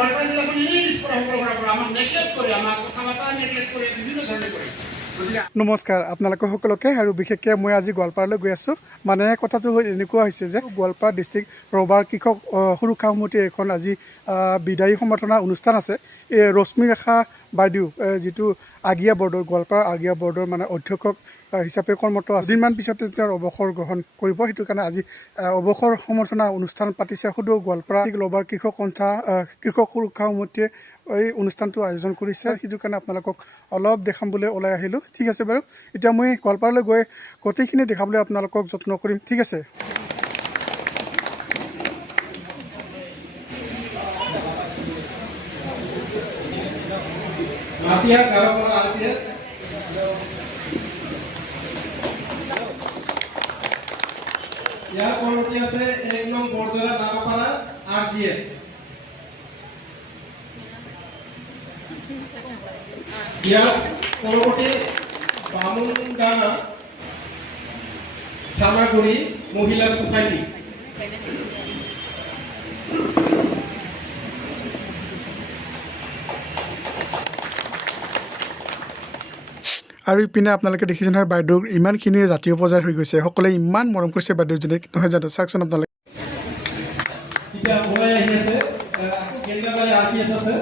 গোৱালপাৰা জিলাখন এনেই পিছপৰা সকলৰ পৰা আমাক নেগলেক্ট কৰে, আমাক কথা বতৰা নেগলেক্ট কৰে, বিভিন্ন ধৰণে কৰে। নমস্কাৰ আপোনালোক সকলোকে আৰু বিশেষকৈ মই আজি গোৱালপাৰালৈ গৈ আছোঁ। মানে কথাটো এনেকুৱা হৈছে যে গোৱালপাৰা ডিষ্ট্ৰিক্ট ৰবাৰ কৃষক সুৰক্ষা সমিতিৰ এখন আজি বিদায়ী সম্বৰ্ধনা অনুষ্ঠান আছে। এই ৰশ্মি ৰেখা বাইদেউ যিটো আগিয়া বৰ্ডৰ গোৱালপাৰা আগিয়া বৰ্ডৰ মানে অধ্যক্ষক হিচাপে কৰ্মৰত আছে। দুদিনমান পিছতে তেওঁৰ অৱসৰ গ্ৰহণ কৰিব, সেইটো কাৰণে আজি অৱসৰ সম্বৰ্ধনা অনুষ্ঠান পাতিছে সদৌ গোৱালপাৰা ৰবাৰ কৃষক কৃষক সুৰক্ষা সমিতিয়ে এই অনুষ্ঠানটো আয়োজন কৰিছে। সেইটো কাৰণে আপোনালোকক অলপ দেখাবলৈ ওলাই আহিলোঁ। ঠিক আছে বাৰু, এতিয়া মই গোৱালপাৰালৈ গৈ গোটেইখিনি দেখাবলৈ আপোনালোকক যত্ন কৰিম। ঠিক আছে। ইয়াৰ পৰৱৰ্তী আছে 1 নং বৰজৰা নাগাপাৰা RGS। ইয়াৰ পৰৱৰ্তী বামুনডাঙা চামাগুৰি মহিলা সোসাইটি। আৰু ইপিনে আপোনালোকে দেখিছে নহয় বাইদেউৰ ইমানখিনি জাতীয় পৰ্যায়ত হৈ গৈছে, সকলোৱে ইমান মৰম কৰিছে বাইদেউজনীক, নহয় জানো? চাওকচোন আপোনালোকে। এতিয়া ওলাই আহি আছে আকৌ গেন্দাবাৰী RPS আছে।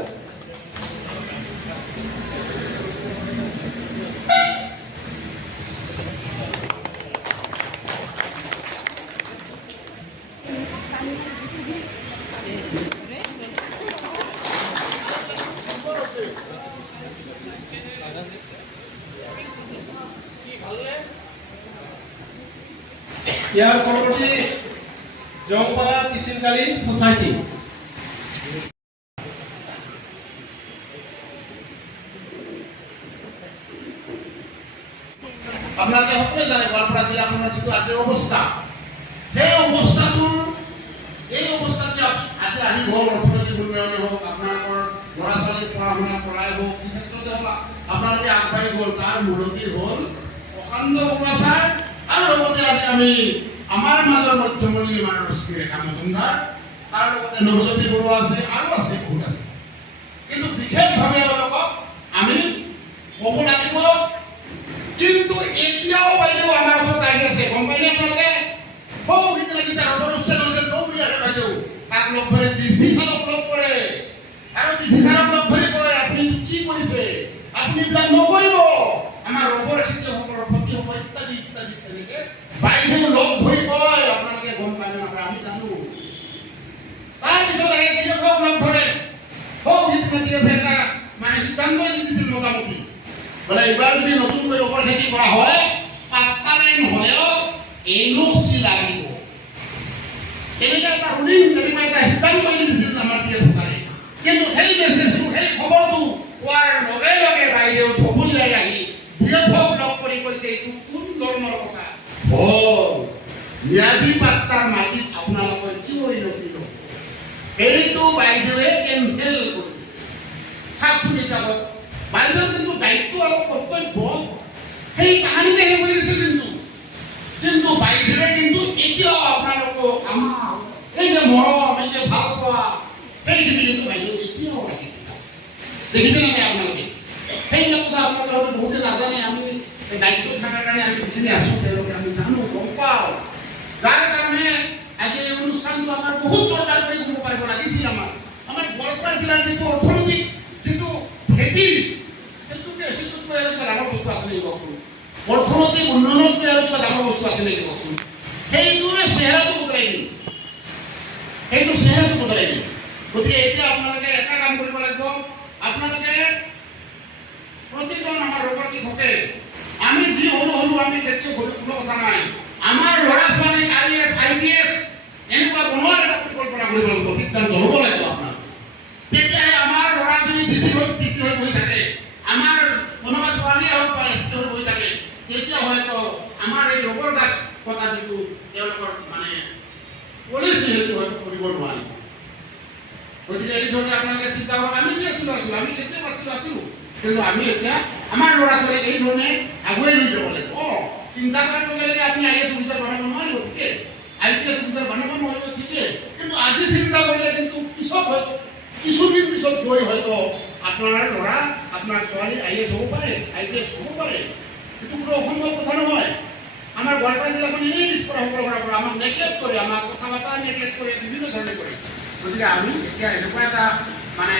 ইয়াৰ পৰৱৰ্তী জংপাৰা কিচিনকালী সোসাইটি। আপোনালোকে সকলোৱে জানে গোৱালপাৰা জিলাখনৰ যিটো আজিৰ অৱস্থা, সেই অৱস্থাটোত যে আজি আহি গ'ল, অৰ্থনৈতিক উন্নয়নে হওক, আপোনালোকৰ ল'ৰা ছোৱালীৰ পঢ়া শুনা কৰাই হওক, সেই ক্ষেত্ৰতে হওক আপোনালোকে আগবাঢ়ি গ'ল। তাৰ মূলতী হ'ল প্ৰকাণ্ড বৰুৱা আৰু লগতে আজি আমি আমাৰ মাজৰ মধ্যমণি আমাৰ ৰশ্মি ৰেখা মজুমদাৰ, তাৰ লগতে নৱজ্যোতি বৰুৱা আছে আৰু আছে বহুত আছে। কিন্তু বিশেষভাৱে তেওঁলোকক আমি ক'ব লাগিব। কিন্তু এতিয়াও বাইদেউ আমাৰ ওচৰত আহি আছে, গম পাইনে আপোনালোকে? ৰবৰ উচ্ছেদ হৈছে দৌৰি আহে বাইদেউ, তাক লগ ধৰে ডিচি ছাৰক লগ কৰে আৰু ডিচি ছাৰক লগ ধৰি কয় আপুনি কি কৰিছে, আপুনি এইবিলাক নকৰিব, আমাৰ ৰবৰ খেতিয়কসকলৰ ক্ষতি হ'ব ইত্যাদি ইত্যাদি তেনেকে বাইদেউ লগ ধৰি কয়। আপোনালোকে গম পায় নে নাপায় আমি জানো। তাৰপিছত আহে কৃষকক লগ ধৰে, এটা মানে সিদ্ধান্তই দিছিল মোটামুটি, মানে এইবাৰ যদি নতুনকৈ ৰবৰ খেতি কৰা হয় পাত্তালাই নহ'লেও NOC লাগিব, এনেকৈ এটা ৰুলিং তেনেকুৱা এটা সিদ্ধান্ত দিছিল আমাৰ DFO। কিন্তু সেই মেছেজটো সেই খবৰটো পোৱাৰ লগে লগে বাইদেউ ঢকুলিয়াই আহি DFOক লগ কৰি কৈছে এইটো কোন ধৰণৰ কথা হ'ল, ম্যাদী পাত্তাৰ মাটিত আপোনালোকৰ কি হৈ গৈছিল, এইটো বাইদেৱে কেঞ্চেল কৰি চাওকচোন। এতিয়া বাইদেউ কিন্তু দায়িত্ব আৰু কৰ্তব্য সেই কাহানিতে শেষ হৈ গৈছিল। কিন্তু বাইদেৱে কিন্তু এতিয়াও আপোনালোকক আমাৰ এই যে মৰম, এই যে ভাল পোৱা, সেইখিনি কিন্তু বাইদেউ এতিয়াও ৰাখিছে। দেখিছে নে আপোনালোকে? সেইবিলাক কথা আপোনালোকে হয়তো বহুতে নাজানে। আমি দায়িত্ব থকাৰ কাৰণে আমি যিখিনি আছোঁ তেওঁলোকে আমি জানো, গম পাওঁ। যাৰ কাৰণে আজি এই অনুষ্ঠানটো আমাৰ বহুত জোৰদাৰ কৰি কৰিব পাৰিব লাগিছিল। আমাৰ গোৱালপাৰা জিলাৰ যিটো অৰ্থনৈতিক যিটো খেতি, সেইটোতকৈ ডাঙৰ বস্তু আছে নেকি কওকচোন? অৰ্থনৈতিক উন্নয়নতকৈ আৰু কিবা ডাঙৰ বস্তু আছে নেকি কওকচোন? সেইটোৰে চেহেৰাটো বদলাই দিম, সেইটো চেহেৰাটো বদলাই দিম। গতিকে এতিয়া আপোনালোকে এটা কাম কৰিব লাগিব। আপোনালোকে প্ৰতিজন আমাৰ ৰবৰ কৃষকে আমি যি হ'লো আমি খেতিয়ক হ'লো কোনো কথা নাই, আমাৰ ল'ৰা ছোৱালী IAS IPS এনেকুৱা বনোৱাৰ এটা পৰিকল্পনা কৰিব লাগিব, সিদ্ধান্ত ল'ব লাগিব আপোনাৰ। তেতিয়াহে আমাৰ ল'ৰা যদি ডিচি হৈ বহি থাকে, আমাৰ কোনোবা ছোৱালীয়ে হওক বা ST হৈ বহি থাকে, তেতিয়া হয়তো আমাৰ এই ৰবৰ গাছ কটা যিটো তেওঁলোকৰ মানে পলিচি সেইটো হয়তো কৰিব নোৱাৰিব। গতিকে এই ধৰণে আপোনালোকে চিন্তা কৰক। আমি কি আছিলোঁ আমি কেতিয়া আছিলোঁ, কিন্তু আমি এতিয়া আমাৰ ল'ৰা ছোৱালীক এই ধৰণে আগুৱাই লৈ যাব লাগিব। চিন্তা কৰাৰ লগে লগে আপুনি IAS অফিচাৰ বনাব নোৱাৰিব, ঠিকে, IPS অফিচাৰ বনাব নোৱাৰিব, ঠিকে, কিন্তু আজি চিন্তা কৰিলে কিন্তু পিছত হয়তো কিছুদিন পিছত গৈ হয়তো আপোনাৰ ল'ৰা আপোনাৰ ছোৱালী IAS হ'ব পাৰে, IPS হ'ব পাৰে। এইটো কোনো অসম্ভৱ কথা নহয়। আমাৰ গোৱালপাৰা জিলাখন এনেই পিছপৰা সকলৰ পৰা আমাক নেগলেক্ট কৰে, আমাক কথা বতৰা নেগলেক্ট কৰে, বিভিন্ন ধৰণে কৰে। গতিকে আমি এতিয়া এনেকুৱা এটা মানে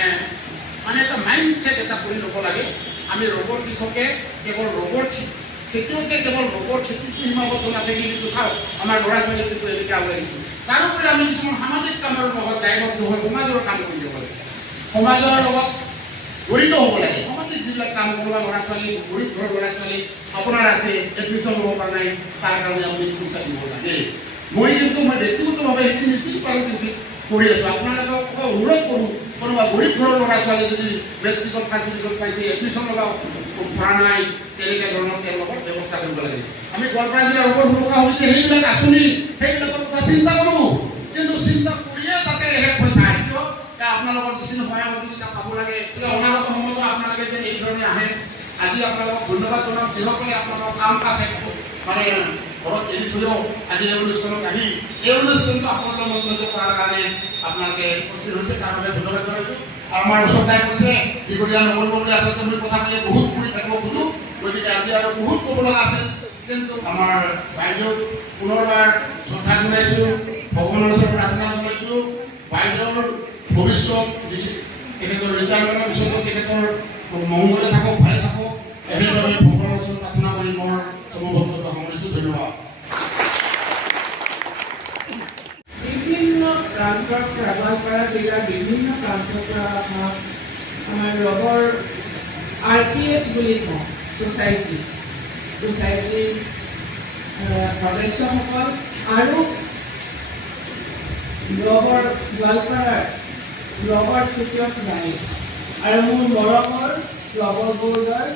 এটা মাইণ্ডছেট এটা কৰি ল'ব লাগে। আমি ৰবৰ কৃষকে কেৱল ৰবৰ খেতিয়কে কেৱল ৰবৰ খেতিটো সীমাবদ্ধ নাথাকি কিন্তু চাওক আমাৰ ল'ৰা ছোৱালীটো এনেকৈ আগুৱাই দিছোঁ। তাৰোপৰি আমি কিছুমান সামাজিক কামৰ লগত দায়বদ্ধ হৈ সমাজৰ কাম কৰি যাব লাগে, সমাজৰ লগত জড়িত হ'ব লাগে। সামাজিক যিবিলাক কাম কৰোৱা ল'ৰা ছোৱালী, গৰীব ঘৰৰ ল'ৰা ছোৱালী আপোনাৰ আছে, এডমিশ্যন ল'ব পৰা নাই, তাৰ কাৰণে আপুনি পইচা দিব লাগে। মই ব্যক্তিগতভাৱে সেইখিনি কি পাৰোঁ কিন্তু কৰি আছোঁ। আপোনালোকক অনুৰোধ কৰোঁ, কোনোবা গৰীব ঘৰৰ ল'ৰা ছোৱালী যদি ব্যক্তিগত ফাঁচিলিটত পাইছে, এডমিশ্যন ল'ব পৰা নাই, তেনেকুৱা ধৰণৰ তেওঁলোকৰ ব্যৱস্থা কৰিব লাগে। আমি গোৱালপাৰা জিলাৰ উপভোক্তা সমিতি সেইবিলাক আঁচনি সেইবিলাকৰ কথা চিন্তা কৰোঁ, কিন্তু চিন্তা কৰিয়ে তাতে শেষ হৈ যায়। কিয় আপোনালোকৰ যিখিনি সহায় সহযোগিতা পাব লাগে, অনাগত সময়তো আপোনালোকে যে এই ধৰণে আহে। আজি আপোনালোকক ধন্যবাদ জনাম, যিসকলে আপোনালোকৰ কাম কাজ মানে ঘৰত এৰি থলেও আজি এই অনুষ্ঠানত আহি এই অনুষ্ঠানটো আপোনালোকৰ মনোযোগ কৰাৰ কাৰণে আপোনালোকে উপস্থিত হৈছে, তাৰ বাবে ধন্যবাদ জনাইছোঁ। আৰু আমাৰ ওচৰতে কৈছে দীঘলীয়া নকৰিব বুলি আচলতে মই কথা ক'লে বহুত কৰি থাকিব খোজোঁ, গতিকে আজি আৰু বহুত ক'ব লগা আছে। কিন্তু আমাৰ বাইদেউক পুনৰবাৰ শ্ৰদ্ধা জনাইছোঁ, ভগৱানৰ ওচৰত প্ৰাৰ্থনা জনাইছোঁ। বাইদেউৰ ভৱিষ্যত তেখেতৰ ৰিটায়াৰমেণ্টৰ পিছতো তেখেতৰ মংগলে থাকক, ভালে থাকক, সেইবাবে ভগৱানৰ ওচৰত প্ৰাৰ্থনা কৰি মোৰ সমবক্তব্য সামৰিছোঁ। ধন্যবাদ। বিভিন্ন প্ৰান্তৰ পৰা গোৱালপাৰা জিলাৰ বিভিন্ন প্ৰান্তৰ পৰা আমাৰ লগৰ RPS বুলি কওঁ ছ'চাইটিৰ সদস্যসকল আৰু লগৰ গোৱালপাৰাৰ লগৰ খেতিয়ক ৰাইজ আৰু মোৰ মৰমৰ লগৰ বৰ্গৰ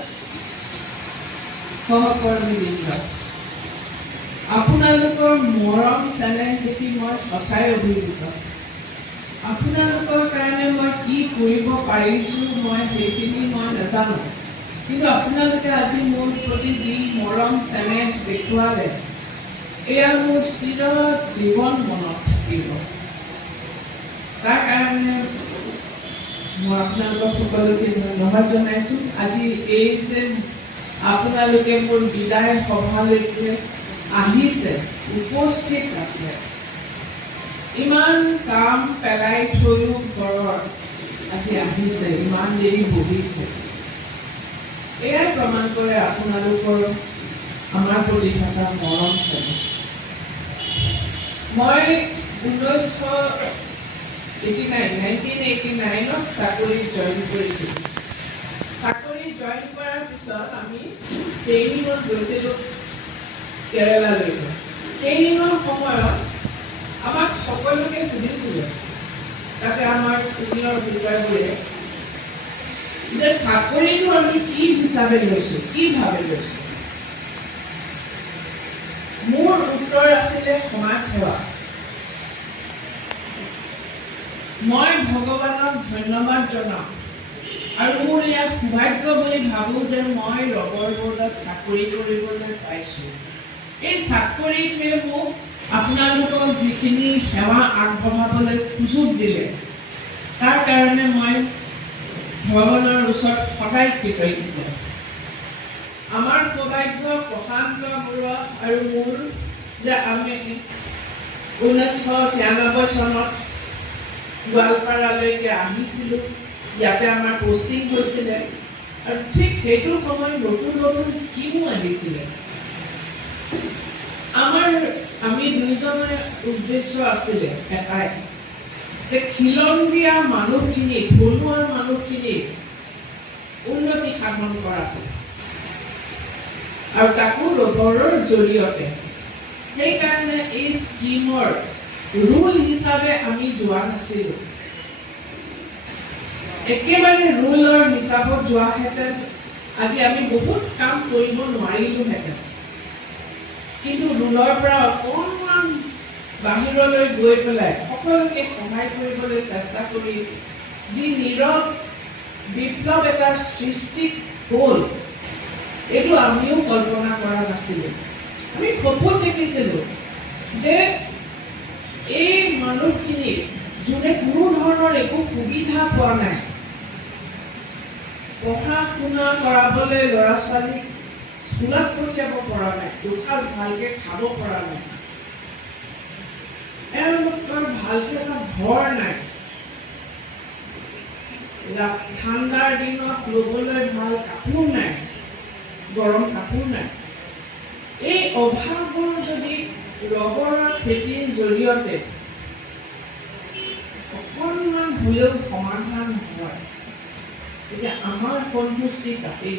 সহকৰ্মীবৃন্দ, আপোনালোকৰ মৰম চেনেহ দেখি মই সঁচাই অভিভূত। আপোনালোকৰ কাৰণে মই কি কৰিব পাৰিছোঁ মই সেইখিনি মই নাজানো, কিন্তু আপোনালোকে আজি মোৰ প্ৰতি যি মৰম চেনেহ দেখুৱালে এয়া মোৰ চিৰ জীৱন মনত থাকিব। তাৰ কাৰণে মই আপোনালোকক সকলোকে ধন্যবাদ জনাইছোঁ। আজি এই যে আপোনালোকে মোৰ বিদায় সভালৈকে আহিছে, উপস্থিত আছে, ইমান কাম পেলাই থৈও ঘৰৰ আজি আহিছে, ইমান দেৰি বহিছে, এয়াই প্ৰমাণ কৰে আপোনালোকৰ আমাৰ প্ৰতি থকা মৰম চেনেহ। মই 1989ত চাকৰিত জইন কৰিছিলোঁ। চাকৰি জইন কৰাৰ পিছত আমি ট্ৰেইনিঙত গৈছিলোঁ কেৰেলালৈ। ট্ৰেইনিঙৰ সময়ত আমাক সকলোকে সুধিছিলে, তাতে আমাৰ ছিনিয়ৰ অফিচাৰবোৰে, যে চাকৰিটো আমি কি হিচাপে লৈছোঁ, কি ভাবে লৈছোঁ। মোৰ উত্তৰ আছিলে সমাজ সেৱা। মই ভগৱানক ধন্যবাদ জনাওঁ আৰু মোৰ ইয়াত সৌভাগ্য বুলি ভাবোঁ যে মই ৰবৰ বোৰ্ডত চাকৰি কৰিবলৈ পাইছোঁ। এই চাকৰিটোৱে মোক আপোনালোকক যিখিনি সেৱা আগবঢ়াবলৈ সুযোগ দিলে, তাৰ কাৰণে মই ভগৱানৰ ওচৰত সদায় কৃতজ্ঞ। আমাৰ সৌভাগ্য প্ৰশান্ত বৰুৱা আৰু মোৰ যে আমি 1996 চনত গোৱালপাৰালৈকে আহিছিলোঁ, ইয়াতে আমাৰ পোষ্টিং হৈছিলে আৰু ঠিক সেইটো সময়ত নতুন নতুন স্কিমো আহিছিলে। আমি দুইজনৰ উদ্দেশ্য আছিলে এটাই, যে খিলঞ্জীয়া মানুহখিনি, থলুৱা মানুহখিনি উন্নতি সাধন কৰাটো আৰু তাকো ৰবৰৰ জৰিয়তে। সেইকাৰণে এই স্কিমৰ ৰুল হিচাপে আমি যোৱা নাছিলোঁ। একেবাৰে ৰুলৰ হিচাপত যোৱাহেঁতেন আজি আমি বহুত কাম কৰিব নোৱাৰিলোহেঁতেন, কিন্তু ৰুলৰ পৰা অকণমান বাহিৰলৈ গৈ পেলাই সকলোকে সহায় কৰিবলৈ চেষ্টা কৰি যি নীৰৱ বিপ্লৱ এটাৰ সৃষ্টি হ'ল, এইটো আমিও কল্পনা কৰা নাছিলোঁ। আমি সপোন দেখিছিলোঁ যে এই মানুহখিনি যোনে কোনো ধৰণৰ একো সুবিধা পোৱা নাই, পঢ়া শুনা কৰাবলৈ ল'ৰা ছোৱালীক স্কুলত পঠিয়াব পৰা নাই, দুসাঁজ ভালকৈ খাব পৰা নাই, এওঁলোকৰ ভালকৈ এটা ঘৰ নাই, ঠাণ্ডাৰ দিনত ল'বলৈ ভাল কাপোৰ নাই, গৰম কাপোৰ নাই। এই অভাৱবোৰ যদি ৰবৰৰ খেতিৰ জৰিয়তে অকণমান হ'লেও সমাধান হয়, এতিয়া আমাৰ সন্তুষ্টি তাতেই।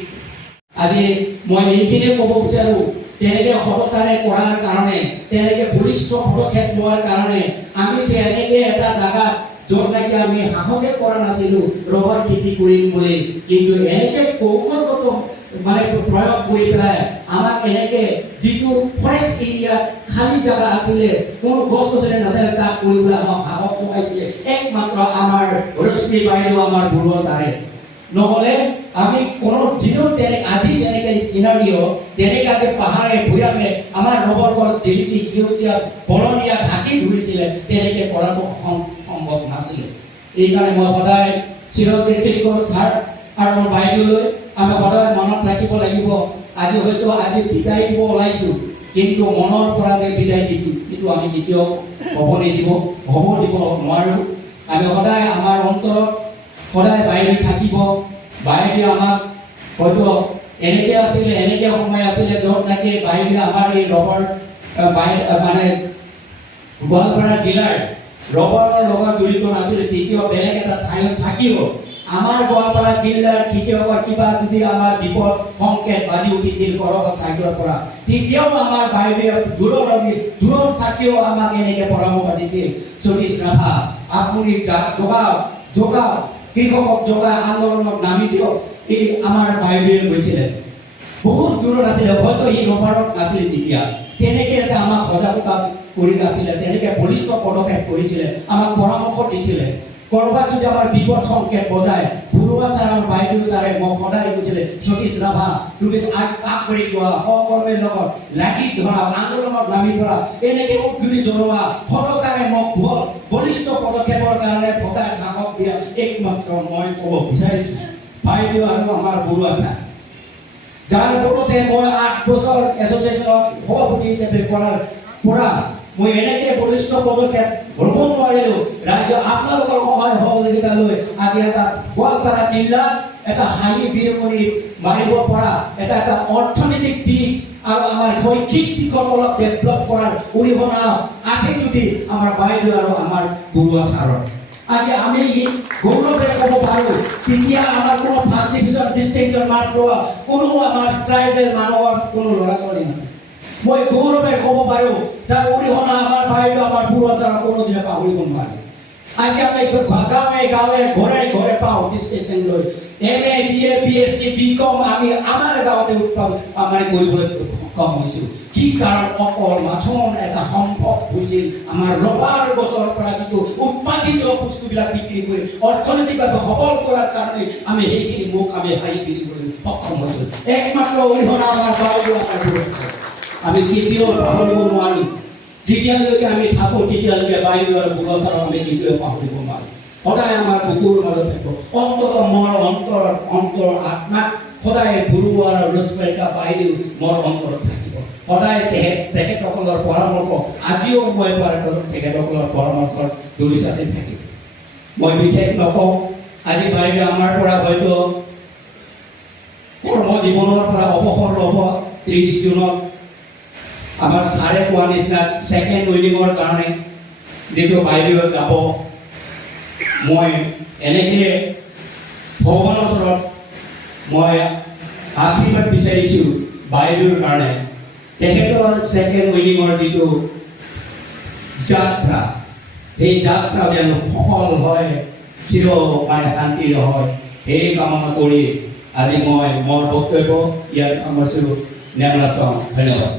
আজি মই এইখিনিয়ে ক'ব বিচাৰোঁ, তেনেকৈ সততাৰে কৰাৰ কাৰণে, তেনেকৈ বলিষ্ঠ পদক্ষেপ লোৱাৰ কাৰণে আমি যে এনেকৈ এটা জাগাত য'ত নেকি আমি সাহসে কৰা নাছিলোঁ ৰবৰ খেতি কৰিম বুলি, কিন্তু এনেকৈ কৌশলগত প্ৰয়োগ কৰি পেলাই আমাক এনেকৈ যিটো ফৰেষ্ট এৰিয়াত খালী জাগা আছিলে, কোনো গছ গছনি নাছিলে, তাত কৰিবলৈ আমাক সাহস যোগাইছিলে একমাত্ৰ আমাৰ ৰশ্মি বাইদেউ, আমাৰ বৰুৱা ছাৰে। নহ'লে আমি কোনো দিনত আজি যেনেকৈ চিনাৰিঅ' যেনেকৈ আজি পাহাৰে ভৈয়ামে আমাৰ ৰবৰ গছ জিলিকি সেউজীয়া বৰণীয়া ঢাকি ধৰিছিলে, তেনেকৈ কৰাটো সম্ভৱ নাছিলে। এইকাৰণে মই সদায় চিৰকৃতজ্ঞ ছাৰ আৰু বাইদেউলৈ আমি সদায় মনত ৰাখিব লাগিব। আজি হয়তো আজি বিদায় দিব ওলাইছোঁ, কিন্তু মনৰ পৰা যে বিদায় দিলোঁ সেইটো আমি কেতিয়াও হ'ব দিব নোৱাৰোঁ। আমি সদায় আমাৰ অন্তৰত সদায় বাইদেউ থাকিব। বাইদেউ আমাক হয়তো এনেকৈ আছিলে, এনেকৈ সময় আছিলে য'ত নেকি বাইদেউ আমাৰ এই ৰবৰ গোৱালপাৰা জিলাৰ ৰবৰৰ লগত জড়িত নাছিলে, তেতিয়াও বেলেগ এটা ঠাইত থাকিও আমাৰ গোৱালপাৰা জিলাৰ খেতিয়কৰ কিবা যদি আমাৰ বিপদ সংকেত বাজি উঠিছিল কৰবা চাইডৰ পৰা, তেতিয়াও আমাৰ বাইদেউ দূৰত থাকিও আমাক এনেকৈ পৰামৰ্শ দিছিল, সতীশ ৰাভা আপুনি যোগাওক কৃষকক যোগাই আন্দোলনত নামি দিয়ক। এই আমাৰ বাইদেৱে কৈছিলে, বহুত দূৰত আছিলে, হয়তো এই ৰবাৰত নাছিলে তেতিয়া, তেনেকৈ এটা আমাক সজাগতা কৰি আছিলে, তেনেকৈ বলিষ্ঠ পদক্ষেপ কৰিছিলে, আমাক পৰামৰ্শ দিছিলে। কৰবাত যদি আমাৰ বিপদ সংকেত বজায়, বৰুৱা ছাৰ আৰু বাইদেউ ছাৰে মোক সদায় কৈছিলে, সতীশ ৰাভা তুমি আগবাঢ়ি যোৱা, সকলোৰে লগত লাগি ধৰা, আন্দোলনত নামি ধৰা, এনেকৈ মোক গুলি জনোৱা, সততাৰে মোক বলিষ্ঠ পদক্ষেপৰ কাৰণে সদায় সাহস দিয়া একমাত্ৰ মই ক'ব বিচাৰিছোঁ বাইদেউ আৰু আমাৰ বৰুৱা ছাৰ, যাৰ ফলতে মই 8 বছৰ এছ'চিয়েশ্যনত সভাপতি হিচাপে কৰাৰ পৰা মই এনেকৈ বলিষ্ঠ পদক্ষেপ ল'ব নোৱাৰিলোঁ। ৰাজ্য আপোনালোকৰ সহায় সহযোগিতা লৈ আজি এটা গোৱালপাৰা জিলাত এটা হাঁহি বিৰমণি মাৰিব পৰা এটা অৰ্থনৈতিক দিশ আৰু আমাৰ শৈক্ষিক দিশত অলপ ডেভেলপ কৰাৰ অৰিহণা আছে যদি আমাৰ বাইদেউ আৰু আমাৰ বৰুৱা ছাৰৰ। আজি আমি গৌৰৱেৰে ক'ব পাৰোঁ, তেতিয়া আমাৰ কোনো ফাৰ্ষ্ট ডিভিজন ডিষ্টিংশ্যন মাৰ্ক পোৱা কোনো আমাৰ ট্ৰাইবেল মানুহৰ কোনো ল'ৰা ছোৱালী নাছিল। মই গৌৰৱেৰে ক'ব পাৰোঁ, যাৰ অৰিহণা আমাৰ বাইদেউ আমাৰ বৰুৱা ছাৰক কোনোদিনে পাহৰিব নোৱাৰোঁ। আজি আমি গাঁৱে ঘৰে পাওঁ ডিষ্টিংশ্যন লৈ, MA BA BSc BCom আমি আমাৰ গাঁৱতে কৰিবলৈ সক্ষম হৈছোঁ। কি কাৰণ অকল মাথোন এটা সম্ভৱ হৈছিল আমাৰ ৰবাৰ গছৰ পৰা যিটো উৎপাদিত বস্তুবিলাক বিক্ৰী কৰি অৰ্থনৈতিকভাৱে সবল কৰাৰ কাৰণে আমি সেইখিনি আমি হাঁহি বিৰিবলৈ সক্ষম হৈছোঁ। একমাত্ৰ অৰিহণা আমাৰ বাইদেউ আমি কেতিয়াও পাহৰিব নোৱাৰিম। যেতিয়ালৈকে আমি থাকোঁ তেতিয়ালৈকে বাইদেউ আৰু বৰুৱা ছাৰক আমি কেতিয়াও পাহৰিব নোৱাৰিম। সদায় আমাৰ বুকুৰ মাজত থাকিব, অন্তত মোৰ অন্তৰ আত্মাত সদায় বৰুৱা আৰু ৰশ্মিকা বাইদেউ মোৰ অন্তৰত থাকিব। সদায় তেখেতসকলৰ পৰামৰ্শ আজিও মই তেখেতসকলৰ পৰামৰ্শৰ দলিচাতে থাকিব। মই বিশেষ নকওঁ, আজি বাইদেউ আমাৰ পৰা হয়তো কৰ্মজীৱনৰ পৰা অৱসৰ ল'ব 30 জুনত। আমাৰ ছাৰে কোৱা নিচিনা ছেকেণ্ড উইনিঙৰ কাৰণে যিটো বাইদেউ যাব, মই এনেকৈ ভগৱানৰ ওচৰত মই আশীৰ্বাদ বিচাৰিছোঁ বাইদেউৰ কাৰণে। তেখেতৰ ছেকেণ্ড উইনিঙৰ যিটো যাত্ৰা, সেই যাত্ৰা যেন সফল হয়, শান্তিৰ হয়, সেই কামনা কৰি আজি মই মোৰ বক্তব্য ইয়াত সামৰিছোঁ। ধন্যবাদ।